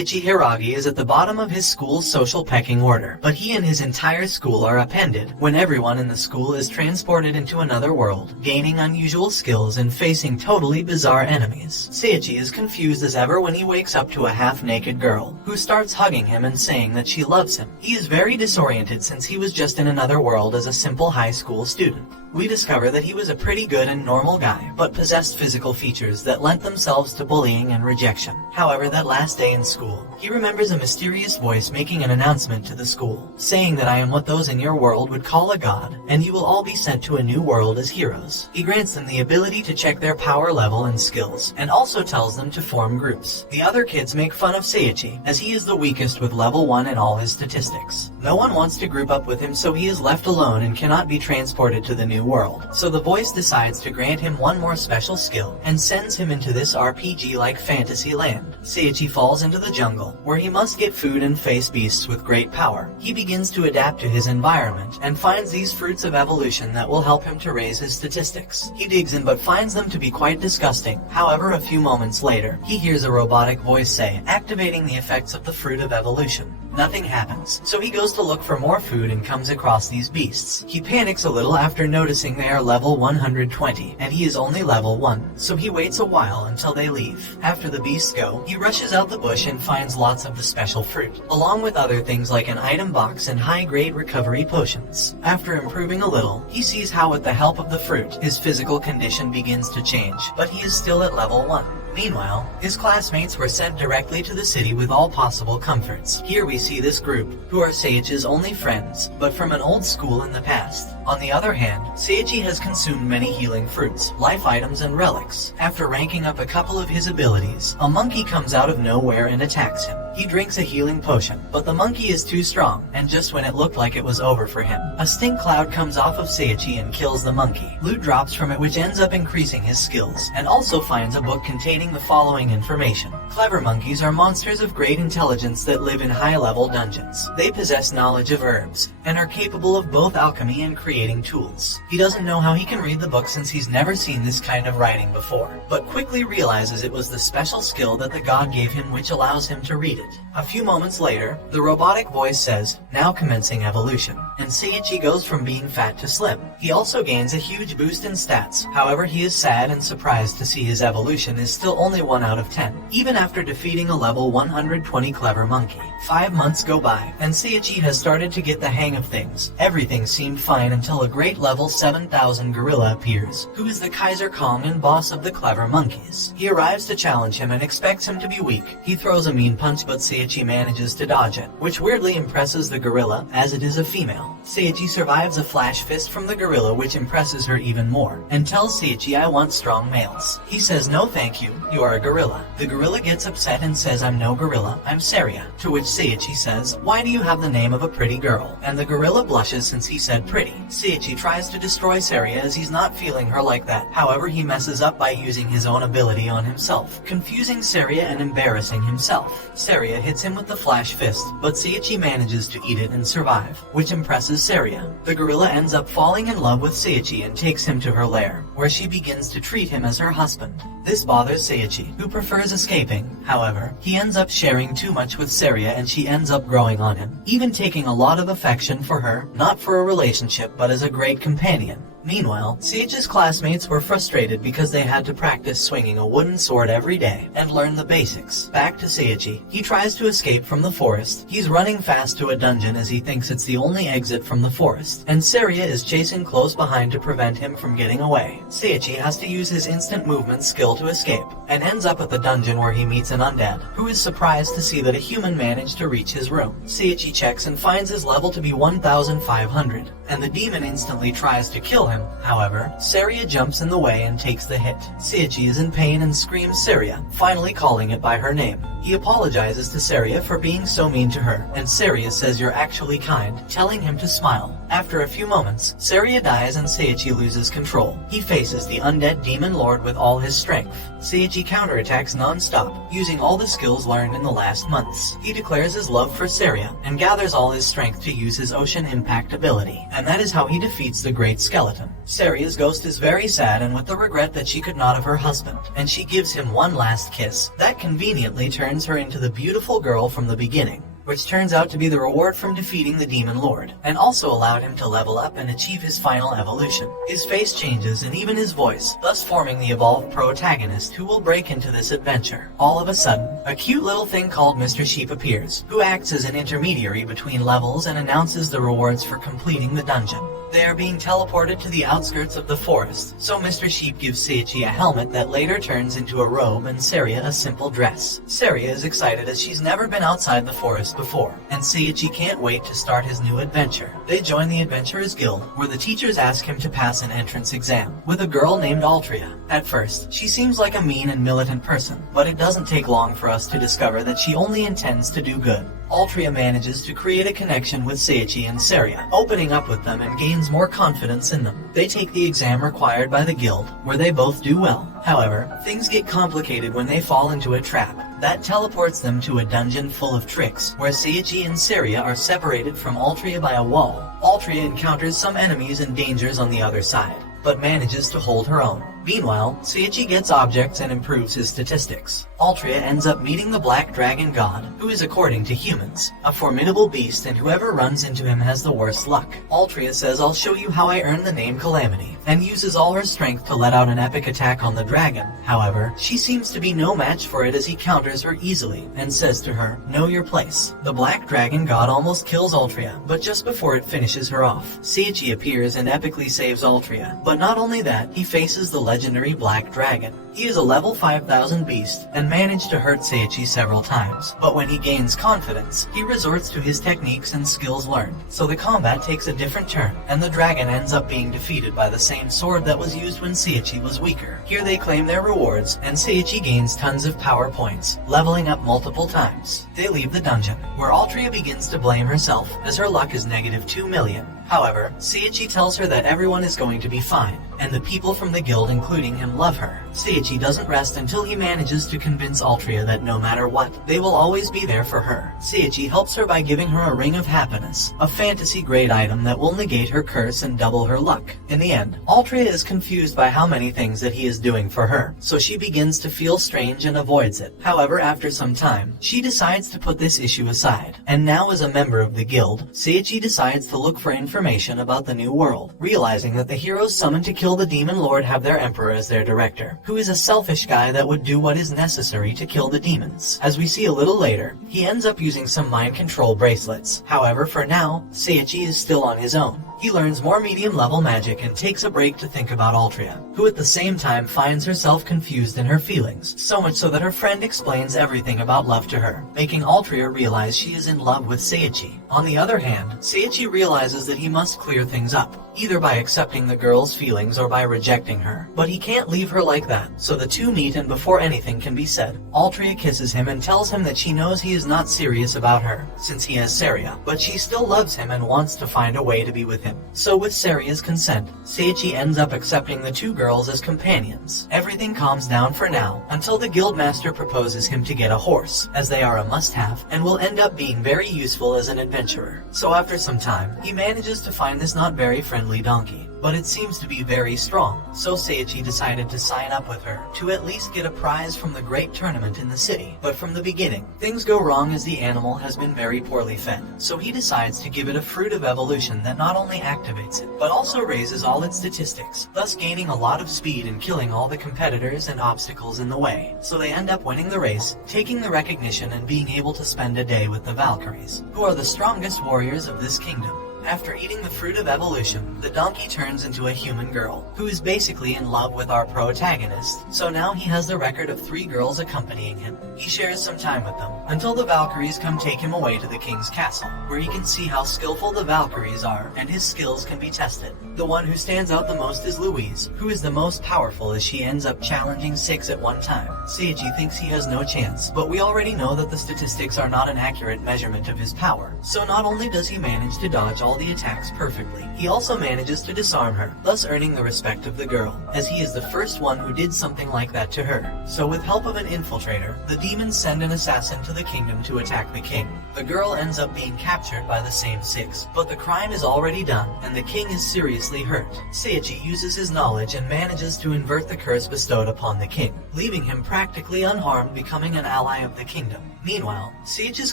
Seiichi Hiiragi is at the bottom of his school's social pecking order, but he and his entire school are appended when everyone in the school is transported into another world, gaining unusual skills and facing totally bizarre enemies. Seiichi is confused as ever when he wakes up to a half-naked girl, who starts hugging him and saying that she loves him. He is very disoriented since he was just in another world as a simple high school student. We discover that he was a pretty good and normal guy, but possessed physical features that lent themselves to bullying and rejection. However, that last day in school, he remembers a mysterious voice making an announcement to the school, saying that I am what those in your world would call a god, and you will all be sent to a new world as heroes. He grants them the ability to check their power level and skills, and also tells them to form groups. The other kids make fun of Seiichi, as he is the weakest with level 1 in all his statistics. No one wants to group up with him, so he is left alone and cannot be transported to the new world. So the voice decides to grant him one more special skill, and sends him into this RPG-like fantasy land. Seiichi falls into the jungle, where he must get food and face beasts with great power. He begins to adapt to his environment, and finds these fruits of evolution that will help him to raise his statistics. He digs in but finds them to be quite disgusting. However, a few moments later, he hears a robotic voice say, activating the effects of the fruit of evolution. Nothing happens, so he goes to look for more food and comes across these beasts. He panics a little after noticing they are level 120, and he is only level 1, so he waits a while until they leave. After the beasts go, he rushes out the bush and finds lots of the special fruit, along with other things like an item box and high-grade recovery potions. After improving a little, he sees how with the help of the fruit, his physical condition begins to change, but he is still at level 1. Meanwhile, his classmates were sent directly to the city with all possible comforts. Here we see this group, who are Seiichi's only friends, but from an old school in the past. On the other hand, Seiichi has consumed many healing fruits, life items, and relics. After ranking up a couple of his abilities, a monkey comes out of nowhere and attacks him. He drinks a healing potion, but the monkey is too strong, and just when it looked like it was over for him, a stink cloud comes off of Seiichi and kills the monkey. Loot drops from it which ends up increasing his skills, and also finds a book containing the following information. Clever monkeys are monsters of great intelligence that live in high-level dungeons. They possess knowledge of herbs, and are capable of both alchemy and creating tools. He doesn't know how he can read the book since he's never seen this kind of writing before, but quickly realizes it was the special skill that the god gave him which allows him to read it. A few moments later, the robotic voice says, now commencing evolution, and Seiichi goes from being fat to slim. He also gains a huge boost in stats, however he is sad and surprised to see his evolution is still only 1 out of 10, even after defeating a level 120 clever monkey. 5 months go by, and Seiichi has started to get the hang of things. Everything seemed fine until a great level 7000 gorilla appears, who is the Kaiser Kong and boss of the clever monkeys. He arrives to challenge him and expects him to be weak. He throws a mean punch but Seiichi manages to dodge it, which weirdly impresses the gorilla as it is a female. Seiichi survives a flash fist from the gorilla which impresses her even more, and tells Seiichi I want strong males. He says no thank you, you are a gorilla. The gorilla gets upset and says I'm no gorilla, I'm Seiria, to which Seiichi says, why do you have the name of a pretty girl? And the gorilla blushes since he said pretty. Seiichi tries to destroy Seiria as he's not feeling her like that, however he messes up by using his own ability on himself, confusing Seiria and embarrassing himself. Seiria hits him with the flash fist, but Seiichi manages to eat it and survive, which impresses Seiria. The gorilla ends up falling in love with Seiichi and takes him to her lair, where she begins to treat him as her husband. This bothers Seiichi, who prefers escaping. However, he ends up sharing too much with Seiria and she ends up growing on him, even taking a lot of affection for her, not for a relationship but as a great companion. Meanwhile, Seiichi's classmates were frustrated because they had to practice swinging a wooden sword every day and learn the basics. Back to Seiichi. He tries to escape from the forest. He's running fast to a dungeon as he thinks it's the only exit from the forest, and Seiria is chasing close behind to prevent him from getting away. Seiichi has to use his instant movement skill to escape, and ends up at the dungeon where he meets an undead, who is surprised to see that a human managed to reach his room. Seiichi checks and finds his level to be 1500, and the demon instantly tries to kill him. However, Seiria jumps in the way and takes the hit. Seiichi is in pain and screams Seiria, finally calling it by her name. He apologizes to Seiria for being so mean to her, and Seiria says you're actually kind, telling him to smile. After a few moments, Seiria dies and Seiichi loses control. He faces the undead demon lord with all his strength. Seiichi counterattacks non-stop, using all the skills learned in the last months. He declares his love for Seiria, and gathers all his strength to use his ocean impact ability, and that is how he defeats the great skeleton. skeleton. Saria's ghost is very sad and with the regret that she could not have her husband, and she gives him one last kiss. That conveniently turns her into the beautiful girl from the beginning, which turns out to be the reward from defeating the Demon Lord, and also allowed him to level up and achieve his final evolution. His face changes and even his voice, thus forming the evolved protagonist who will break into this adventure. All of a sudden, a cute little thing called Mr. Sheep appears, who acts as an intermediary between levels and announces the rewards for completing the dungeon. They are being teleported to the outskirts of the forest, so Mr. Sheep gives Seiichi a helmet that later turns into a robe and Saria a simple dress. Saria is excited as she's never been outside the forest before, and Seiichi can't wait to start his new adventure. They join the Adventurers Guild, where the teachers ask him to pass an entrance exam, with a girl named Altria. At first, she seems like a mean and militant person, but it doesn't take long for us to discover that she only intends to do good. Altria manages to create a connection with Seiichi and Saria, opening up with them and gains more confidence in them. They take the exam required by the guild, where they both do well. However, things get complicated when they fall into a trap that teleports them to a dungeon full of tricks, where Seiichi and Saria are separated from Altria by a wall. Altria encounters some enemies and dangers on the other side, but manages to hold her own. Meanwhile, Seiichi gets objects and improves his statistics. Altria ends up meeting the Black Dragon God, who is, according to humans, a formidable beast, and whoever runs into him has the worst luck. Altria says, "I'll show you how I earned the name Calamity," and uses all her strength to let out an epic attack on the dragon. However, she seems to be no match for it as he counters her easily, and says to her, "Know your place." The Black Dragon God almost kills Altria, but just before it finishes her off, Seiichi appears and epically saves Altria. But not only that, he faces the legendary Black Dragon. He is a level 5000 beast, and managed to hurt Seiichi several times. But when he gains confidence, he resorts to his techniques and skills learned. So the combat takes a different turn, and the dragon ends up being defeated by the same sword that was used when Seiichi was weaker. Here they claim their rewards, and Seiichi gains tons of power points, leveling up multiple times. They leave the dungeon, where Altria begins to blame herself, as her luck is negative 2 million. However, Seiichi tells her that everyone is going to be fine, and the people from the guild, including him, love her. Seiichi doesn't rest until he manages to convince Altria that no matter what, they will always be there for her. Seiichi helps her by giving her a Ring of Happiness, a fantasy-grade item that will negate her curse and double her luck. In the end, Altria is confused by how many things that he is doing for her, so she begins to feel strange and avoids it. However, after some time, she decides to put this issue aside, and now as a member of the guild, Seiichi decides to look for information about the new world, realizing that the heroes summoned to kill the Demon Lord have their emperor as their director, who is a selfish guy that would do what is necessary to kill the demons. As we see a little later, he ends up using some mind control bracelets. However, for now, Seiichi is still on his own. He learns more medium-level magic and takes a break to think about Altria, who at the same time finds herself confused in her feelings, so much so that her friend explains everything about love to her, making Altria realize she is in love with Seiichi. On the other hand, Seiichi realizes that he must clear things up, either by accepting the girl's feelings or by rejecting her. But he can't leave her like that, so the two meet, and before anything can be said, Altria kisses him and tells him that she knows he is not serious about her, since he has Saria, but she still loves him and wants to find a way to be with him. So with Saria's consent, Seiichi ends up accepting the two girls as companions. Everything calms down for now, until the guildmaster proposes him to get a horse, as they are a must-have, and will end up being very useful as an adventurer. So after some time, he manages to find this not very friendly donkey, but it seems to be very strong, so Seiichi decided to sign up with her, to at least get a prize from the great tournament in the city. But from the beginning, things go wrong as the animal has been very poorly fed, so he decides to give it a fruit of evolution that not only activates it, but also raises all its statistics, thus gaining a lot of speed and killing all the competitors and obstacles in the way. So they end up winning the race, taking the recognition and being able to spend a day with the Valkyries, who are the strongest warriors of this kingdom. After eating the fruit of evolution, the donkey turns into a human girl, who is basically in love with our protagonist, so now he has the record of 3 girls accompanying him. He shares some time with them, until the Valkyries come take him away to the king's castle, where he can see how skillful the Valkyries are, and his skills can be tested. The one who stands out the most is Louise, who is the most powerful as she ends up challenging 6 at one time. Seiichi thinks he has no chance, but we already know that the statistics are not an accurate measurement of his power, so not only does he manage to dodge all all the attacks perfectly. He also manages to disarm her, thus earning the respect of the girl, as he is the first one who did something like that to her. So with help of an infiltrator, the demons send an assassin to the kingdom to attack the king. The girl ends up being captured by the same six, but the crime is already done, and the king is seriously hurt. Seiichi uses his knowledge and manages to invert the curse bestowed upon the king, leaving him practically unharmed, becoming an ally of the kingdom. Meanwhile, Seiichi's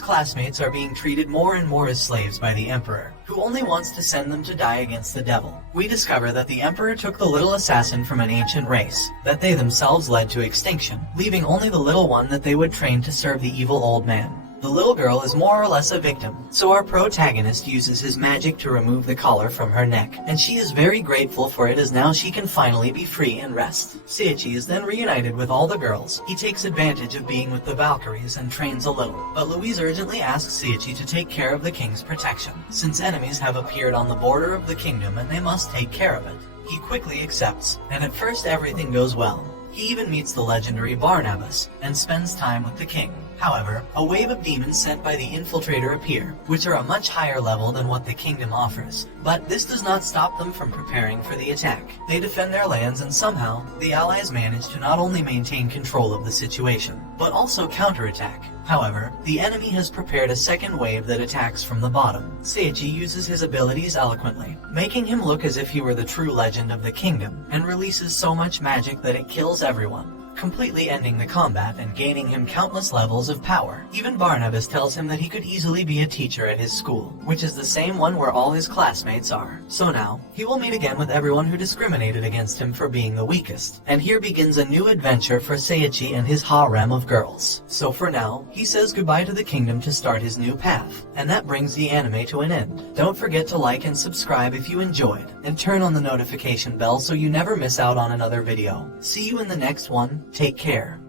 classmates are being treated more and more as slaves by the emperor, who only wants to send them to die against the devil. We discover that the emperor took the little assassin from an ancient race, that they themselves led to extinction, leaving only the little one that they would train to serve the evil old man. The little girl is more or less a victim, so our protagonist uses his magic to remove the collar from her neck, and she is very grateful for it as now she can finally be free and rest. Seiichi is then reunited with all the girls. He takes advantage of being with the Valkyries and trains a little, but Louise urgently asks Seiichi to take care of the king's protection, since enemies have appeared on the border of the kingdom and they must take care of it. He quickly accepts, and at first everything goes well. He even meets the legendary Barnabas, and spends time with the king. However, a wave of demons sent by the infiltrator appear, which are a much higher level than what the kingdom offers. But this does not stop them from preparing for the attack. They defend their lands, and somehow, the allies manage to not only maintain control of the situation, but also counterattack. However, the enemy has prepared a second wave that attacks from the bottom. Seiichi uses his abilities eloquently, making him look as if he were the true legend of the kingdom, and releases so much magic that it kills everyone, completely ending the combat and gaining him countless levels of power. Even Barnabas tells him that he could easily be a teacher at his school, which is the same one where all his classmates are. So now, he will meet again with everyone who discriminated against him for being the weakest. And here begins a new adventure for Seiichi and his harem of girls. So for now, he says goodbye to the kingdom to start his new path. And that brings the anime to an end. Don't forget to like and subscribe if you enjoyed, and turn on the notification bell so you never miss out on another video. See you in the next one. Take care.